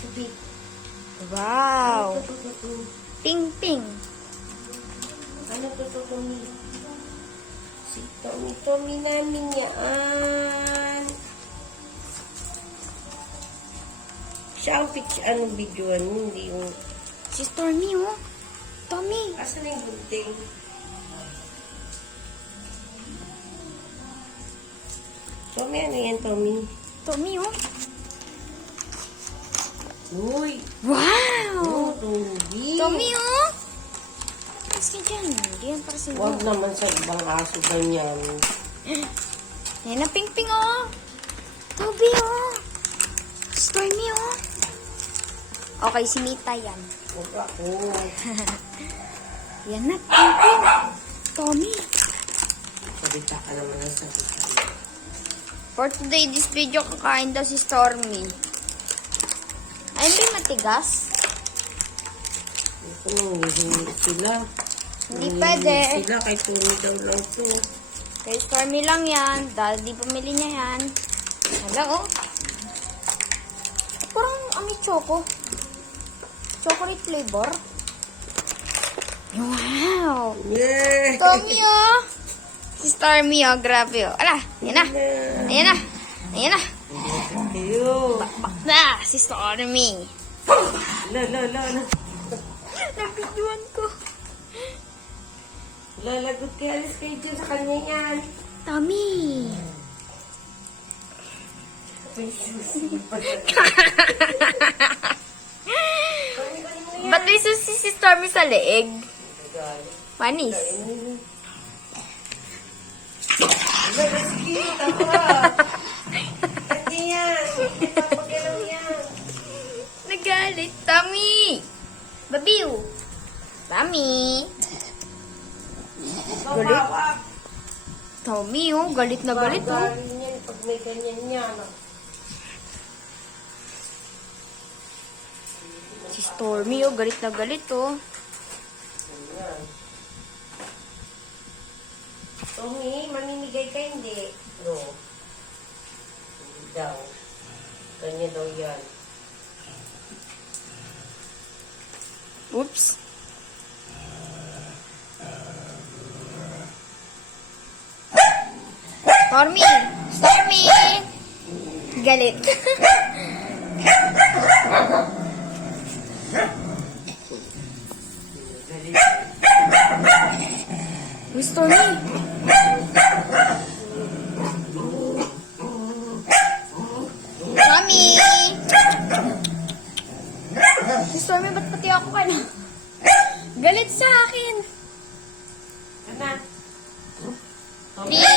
Tubig. Wow. Ano to? Ping ping. Ano to, Tommy? Si Tommy namin yan. Siya ang anong videoan, hindi yung... Si Stormy, oh. Tommy. Asan na yung gunting? Tommy, ano yan, Tommy? Tommy, oh. Uy! Wow. Oh, Tommy! Tommy, oh. Paras ka dyan. Hindi yan para sa Huwag naman sa ibang aso ganyan. Yan na, ping ping, oh. Toby, oh. Stormy, oh. Okay, si Mita yan. Huwag ako. Yan na, ping ping. Tommy. Sabita ka naman ang sabita. For today, this video, kakain daw si Stormy. Ay, hindi matigas. Ito nang hihingi sila. Hindi pwede. Sila kay Tony daw lang to. Kay Stormy lang yan. Dahil di pumili niya yan. Hala, oh. Parang ami choco. Chocolate flavor. Wow! Yeah! Tommy, oh! Si Stormy, oh. Grabe, oh. Ala, ayan na. Ayan na. Ayan na. Ayo! Bak na, si Stormy. La. Nabidyoan ko. Lalagot kay alis kayo dyan sa kanya yan. Tommy. Ay, susi. Ba't may susi si Stormy sa leeg? Panis. Sige, tawa. Kasi yan. Ipapagalaw yan. Nagalit. Tommy. Babiw. Tommy. Mawawak. Tommy, oh. Galit na galit, oh. Galing yan pag may ganyan yan. Si Stormy, oh. Galit na galit, oh. Ayan. Tommy, mamimigay ka hindi? No. Hindi daw. Ganyan daw yan. Oops. Stormy! Stormy! Galit. Uy, Stormy! Stormy! Si Stormy, ba't pati ako ka na? Galit sa akin! Ano? Please!